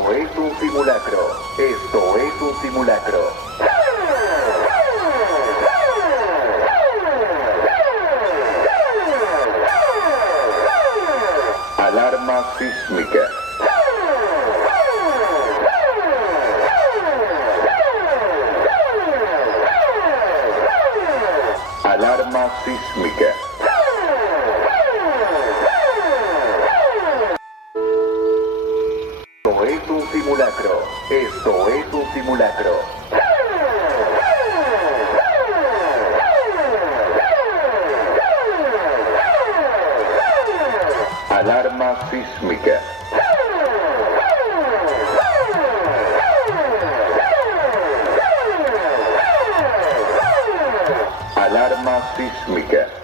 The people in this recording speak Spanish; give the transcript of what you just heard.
Esto es un simulacro. Esto es un simulacro. Alarma sísmica. Alarma sísmica. Esto es un simulacro. Esto es un simulacro. Alarma sísmica. Alarma sísmica.